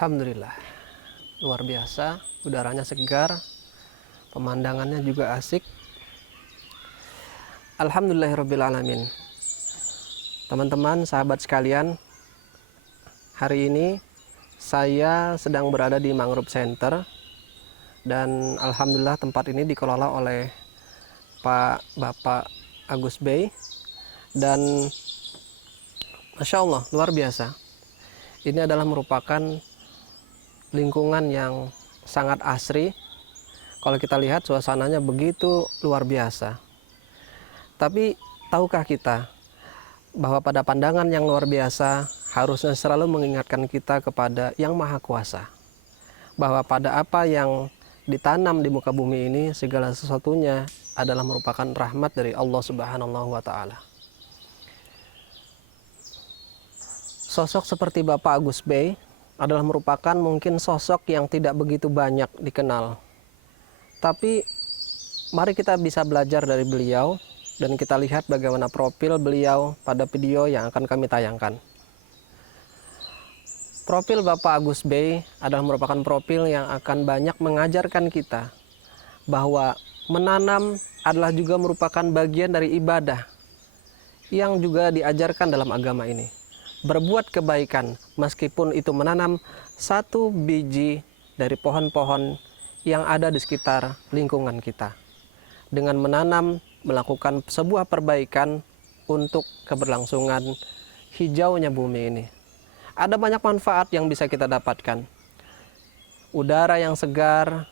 Alhamdulillah, luar biasa, udaranya segar, pemandangannya juga asik. Alhamdulillahirrabbilalamin. Teman-teman, sahabat sekalian, hari ini saya sedang berada di Mangrove Center dan alhamdulillah tempat ini dikelola oleh Bapak Agus Bey dan Masya Allah, luar biasa. Ini adalah merupakan lingkungan yang sangat asri. Kalau kita lihat suasananya begitu luar biasa. Tapi tahukah kita bahwa pada pandangan yang luar biasa harusnya selalu mengingatkan kita kepada Yang Maha Kuasa, bahwa pada apa yang ditanam di muka bumi ini segala sesuatunya adalah merupakan rahmat dari Allah Subhanahu wa Ta'ala. Sosok seperti Bapak Agus Bey adalah merupakan mungkin sosok yang tidak begitu banyak dikenal, tapi mari kita bisa belajar dari beliau dan kita lihat bagaimana profil beliau pada video yang akan kami tayangkan. Profil Bapak Agus Bey adalah merupakan profil yang akan banyak mengajarkan kita bahwa menanam adalah juga merupakan bagian dari ibadah yang juga diajarkan dalam agama ini. Berbuat kebaikan meskipun itu menanam satu biji dari pohon-pohon yang ada di sekitar lingkungan kita. Dengan menanam, melakukan sebuah perbaikan untuk keberlangsungan hijaunya bumi ini. Ada banyak manfaat yang bisa kita dapatkan. Udara yang segar,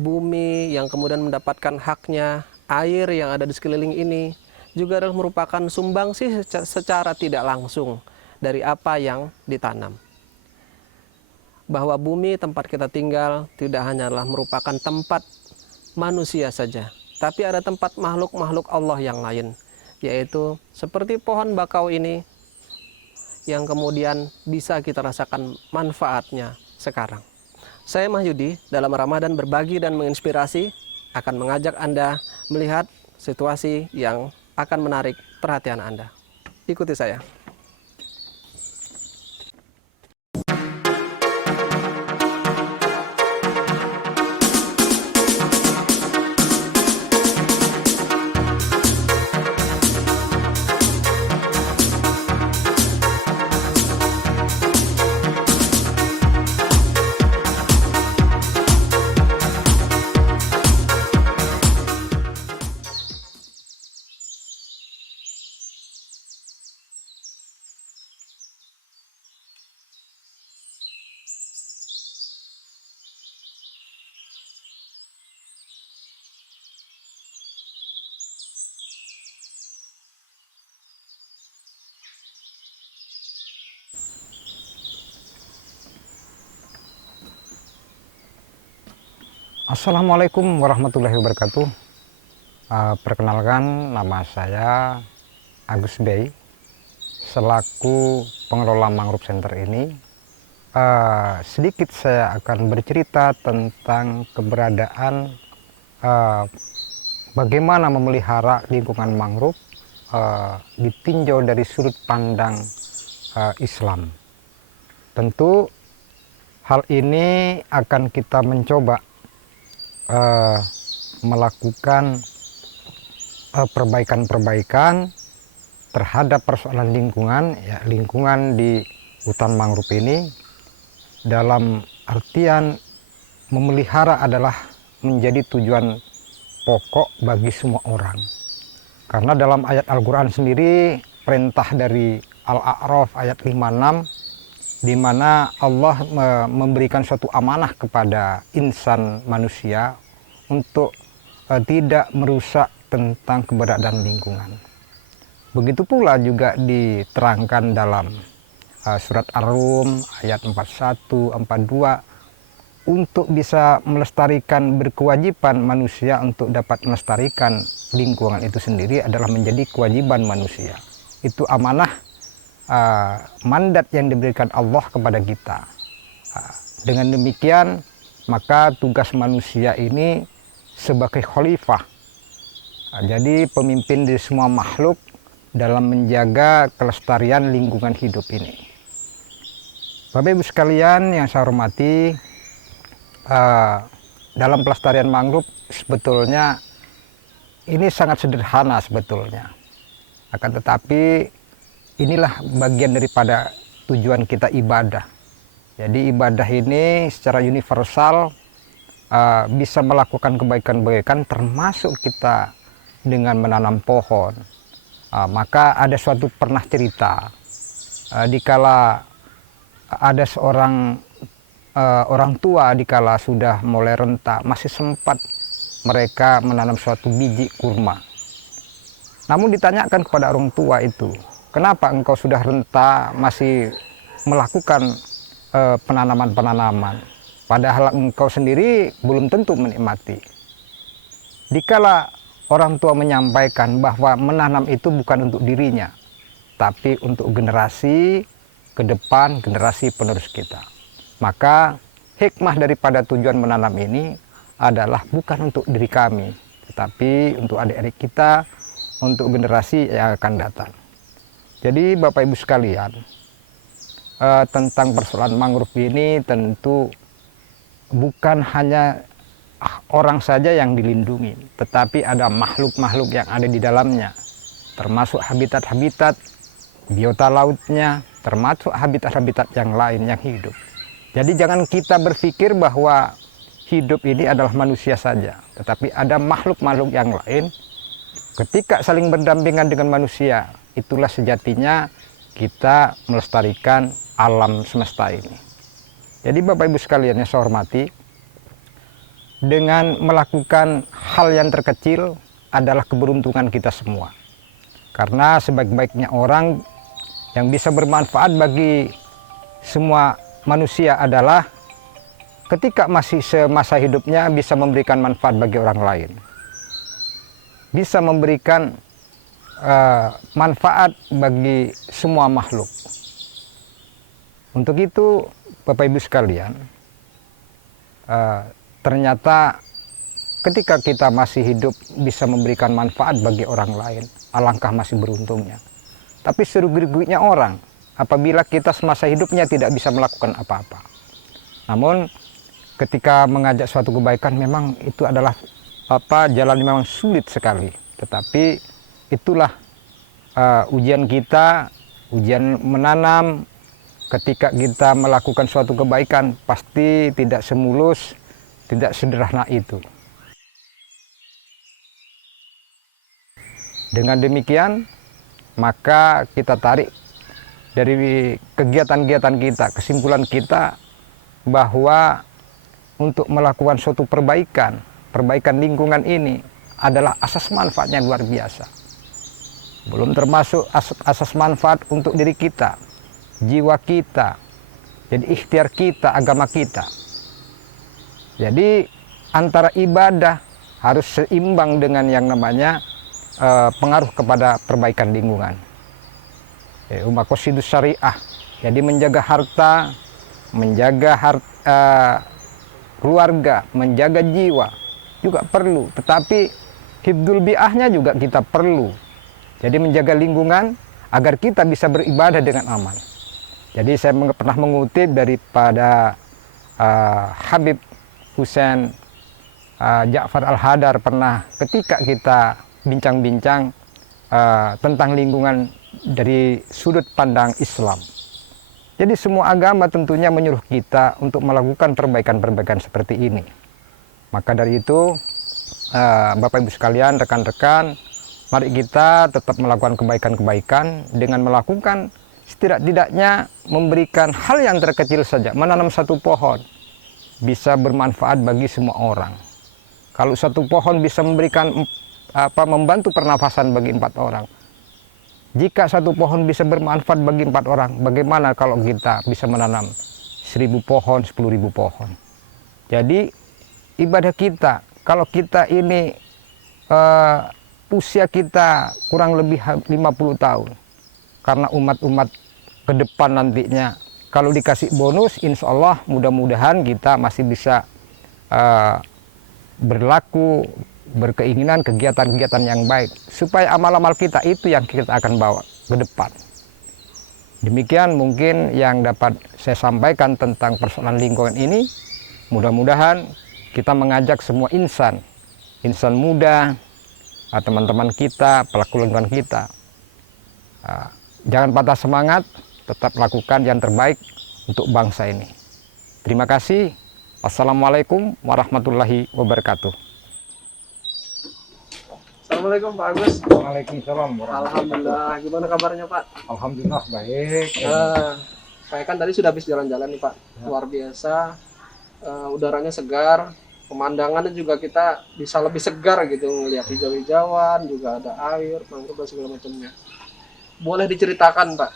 bumi yang kemudian mendapatkan haknya, air yang ada di sekeliling ini juga adalah merupakan sumbangsi secara tidak langsung dari apa yang ditanam. Bahwa bumi tempat kita tinggal tidak hanyalah merupakan tempat manusia saja, tapi ada tempat makhluk-makhluk Allah yang lain, yaitu seperti pohon bakau ini yang kemudian bisa kita rasakan manfaatnya sekarang. Saya Mahyudi dalam Ramadan berbagi dan menginspirasi akan mengajak Anda melihat situasi yang akan menarik perhatian Anda. Ikuti saya. Assalamualaikum warahmatullahi wabarakatuh. Perkenalkan, nama saya Agus Bey selaku pengelola Mangrove Center ini. Sedikit saya akan bercerita tentang keberadaan bagaimana memelihara lingkungan mangrove ditinjau dari sudut pandang Islam. Tentu hal ini akan kita mencoba melakukan perbaikan-perbaikan terhadap persoalan lingkungan, ya, lingkungan di hutan mangrove ini, dalam artian memelihara adalah menjadi tujuan pokok bagi semua orang. Karena dalam ayat Al-Quran sendiri, perintah dari Al-A'raf ayat 56, di mana Allah memberikan suatu amanah kepada insan manusia untuk tidak merusak tentang keberadaan lingkungan. Begitu pula juga diterangkan dalam surat Ar-Rum ayat 41, 42, untuk bisa melestarikan, berkewajiban manusia untuk dapat melestarikan lingkungan itu sendiri adalah menjadi kewajiban manusia. Itu amanah mandat yang diberikan Allah kepada kita. Dengan demikian, maka tugas manusia ini sebagai khalifah, jadi pemimpin di semua makhluk dalam menjaga kelestarian lingkungan hidup ini. Bapak Ibu sekalian yang saya hormati, dalam pelestarian mangrove sebetulnya ini sangat sederhana sebetulnya. Akan tetapi inilah bagian daripada tujuan kita ibadah. Jadi ibadah ini secara universal bisa melakukan kebaikan-kebaikan, termasuk kita dengan menanam pohon. Maka ada suatu pernah cerita, dikala ada seorang orang tua dikala sudah mulai renta, masih sempat mereka menanam suatu biji kurma. Namun ditanyakan kepada orang tua itu, kenapa engkau sudah renta masih melakukan penanaman-penanaman, padahal engkau sendiri belum tentu menikmati. Dikala orang tua menyampaikan bahwa menanam itu bukan untuk dirinya, tapi untuk generasi ke depan, generasi penerus kita. Maka hikmah daripada tujuan menanam ini adalah bukan untuk diri kami, tetapi untuk adik-adik kita, untuk generasi yang akan datang. Jadi Bapak Ibu sekalian, tentang persoalan mangrove ini tentu bukan hanya orang saja yang dilindungi, tetapi ada makhluk-makhluk yang ada di dalamnya, termasuk habitat-habitat, biota lautnya, termasuk habitat-habitat yang lain yang hidup. Jadi jangan kita berpikir bahwa hidup ini adalah manusia saja, tetapi ada makhluk-makhluk yang lain. Ketika saling berdampingan dengan manusia, itulah sejatinya kita melestarikan alam semesta ini. Jadi Bapak Ibu sekalian yang saya hormati, dengan melakukan hal yang terkecil adalah keberuntungan kita semua. Karena sebaik-baiknya orang yang bisa bermanfaat bagi semua manusia adalah ketika masih semasa hidupnya bisa memberikan manfaat bagi orang lain. Bisa memberikan manfaat bagi semua makhluk. Untuk itu Bapak Ibu sekalian, ternyata ketika kita masih hidup bisa memberikan manfaat bagi orang lain, alangkah masih beruntungnya. Tapi serugi-ruginya orang apabila kita semasa hidupnya tidak bisa melakukan apa-apa. Namun ketika mengajak suatu kebaikan memang itu adalah jalan memang sulit sekali. Tetapi itulah ujian kita, ujian menanam. Ketika kita melakukan suatu kebaikan pasti tidak semulus, tidak sederhana itu. Dengan demikian maka kita tarik dari kegiatan-kegiatan kita, kesimpulan kita bahwa untuk melakukan suatu perbaikan lingkungan ini adalah asas manfaatnya luar biasa. Belum termasuk asas manfaat untuk diri kita, jiwa kita, jadi ikhtiar kita, agama kita. Jadi antara ibadah harus seimbang dengan yang namanya pengaruh kepada perbaikan lingkungan. Maqasidus syariah, jadi menjaga harta, menjaga keluarga, menjaga jiwa juga perlu, tetapi hibdul bi'ahnya juga kita perlu. Jadi menjaga lingkungan agar kita bisa beribadah dengan aman. Jadi saya pernah mengutip daripada Habib Hussein Ja'far Al-Hadar, pernah ketika kita bincang-bincang tentang lingkungan dari sudut pandang Islam. Jadi semua agama tentunya menyuruh kita untuk melakukan perbaikan-perbaikan seperti ini. Maka dari itu Bapak Ibu sekalian, rekan-rekan, mari kita tetap melakukan kebaikan-kebaikan dengan melakukan setidak-tidaknya memberikan hal yang terkecil saja. Menanam satu pohon bisa bermanfaat bagi semua orang. Kalau satu pohon bisa memberikan membantu pernafasan bagi 4 orang. Jika satu pohon bisa bermanfaat bagi 4 orang, bagaimana kalau kita bisa menanam 1000 pohon, 10.000 pohon? Jadi ibadah kita, kalau kita ini usia kita kurang lebih 50 tahun, karena umat-umat ke depan nantinya kalau dikasih bonus, insya Allah mudah-mudahan kita masih bisa berlaku, berkeinginan kegiatan-kegiatan yang baik, supaya amal-amal kita itu yang kita akan bawa ke depan. Demikian mungkin yang dapat saya sampaikan tentang persoalan lingkungan ini. Mudah-mudahan kita mengajak semua insan muda, teman-teman kita, pelaku lingkungan kita, jangan patah semangat, tetap lakukan yang terbaik untuk bangsa ini. Terima kasih. Wassalamualaikum warahmatullahi wabarakatuh. Assalamualaikum Pak Agus. Waalaikumsalam. Alhamdulillah, gimana kabarnya Pak? Alhamdulillah baik. Saya kan tadi sudah habis jalan-jalan nih Pak, luar biasa. Udaranya segar, pemandangannya juga kita bisa lebih segar gitu, ngelihat hijau-hijauan, juga ada air, mangrove dan segala macamnya. Boleh diceritakan Pak,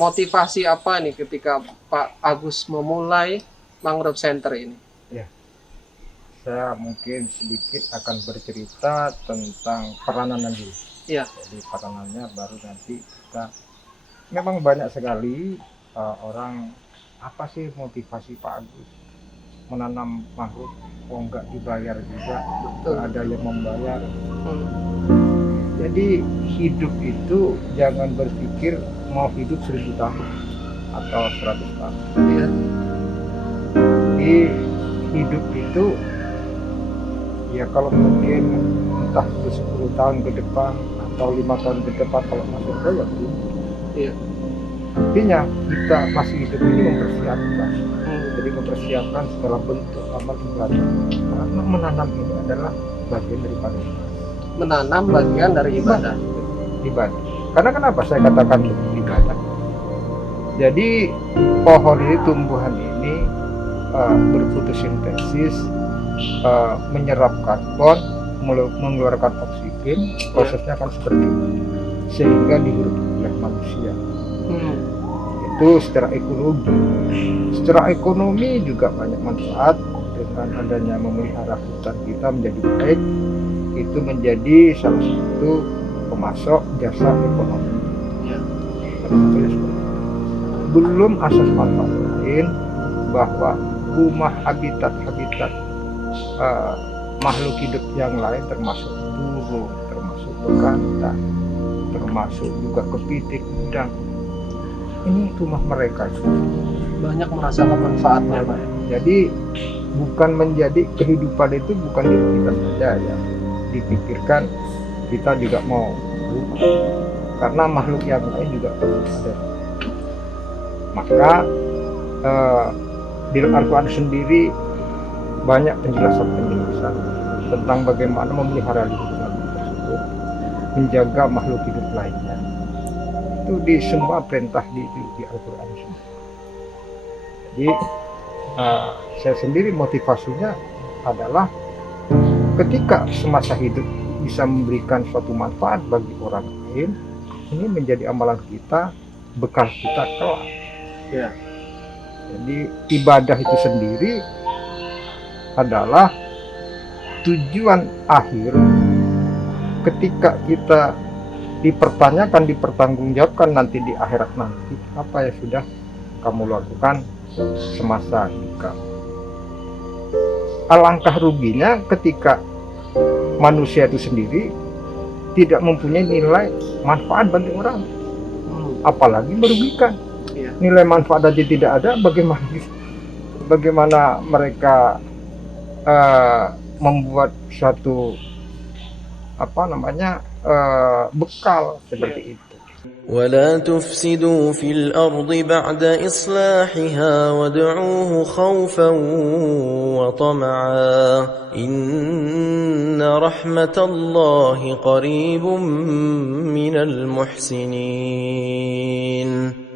motivasi apa nih ketika Pak Agus memulai Mangrove Center ini? Ya, saya mungkin sedikit akan bercerita tentang peranannya dulu. Iya. Jadi peranannya baru nanti kita. Memang banyak sekali orang, apa sih motivasi Pak Agus menanam mangrove? Oh, nggak dibayar juga, nggak ada yang membayar. Jadi hidup itu jangan berpikir mau hidup 1000 tahun atau 100 tahun. Iya. Di hidup itu ya kalau mungkin entah itu 10 tahun ke depan atau 5 tahun ke depan kalau masuk ke ya belum. Iya. Intinya kita masih hidup ini mempersiapkan. Jadi mempersiapkan segala bentuk amal ibadah. Karena menanam ini adalah bagian daripada Menanam bagian dari ibadah. Ibadah. Karena kenapa saya katakan ibadah? Jadi pohon ini, tumbuhan ini berfotosintesis, menyerap karbon, mengeluarkan oksigen, prosesnya akan seperti ini, sehingga dihirup oleh manusia. Itu secara ekologi. Secara ekonomi juga banyak manfaat dengan adanya memelihara hutan kita menjadi baik. Itu menjadi salah satu pemasok jasa ekonomi. Ya. Belum asas manfaat lain bahwa rumah habitat makhluk hidup yang lain termasuk burung, termasuk bekantan, termasuk juga kepiting, udang. Ini rumah mereka juga. Banyak merasakan manfaatnya Pak. Jadi bukan menjadi kehidupan itu bukan diri kita saja ya. Dipikirkan kita juga mau rumah. Karena makhluk yang lain juga ada. Maka di Al-Quran sendiri banyak penjelasan tentang bagaimana memelihara lingkungan tersebut, menjaga makhluk hidup lainnya. Itu di semua perintah di Al-Quran. Jadi saya sendiri motivasinya adalah ketika semasa hidup bisa memberikan suatu manfaat bagi orang lain, ini menjadi amalan kita, bekal kita kelak. Ya. Jadi ibadah itu sendiri adalah tujuan akhir ketika kita dipertanyakan, dipertanggungjawabkan nanti di akhirat nanti, apa yang sudah kamu lakukan semasa hidup kamu. Alangkah ruginya ketika manusia itu sendiri tidak mempunyai nilai manfaat bagi orang, apalagi merugikan. Nilai manfaat aja tidak ada, bagaimana mereka membuat suatu bekal seperti itu. ولا تفسدوا في الأرض بعد إصلاحها وادعوه خوفا وطمعا إن رحمة الله قريب من المحسنين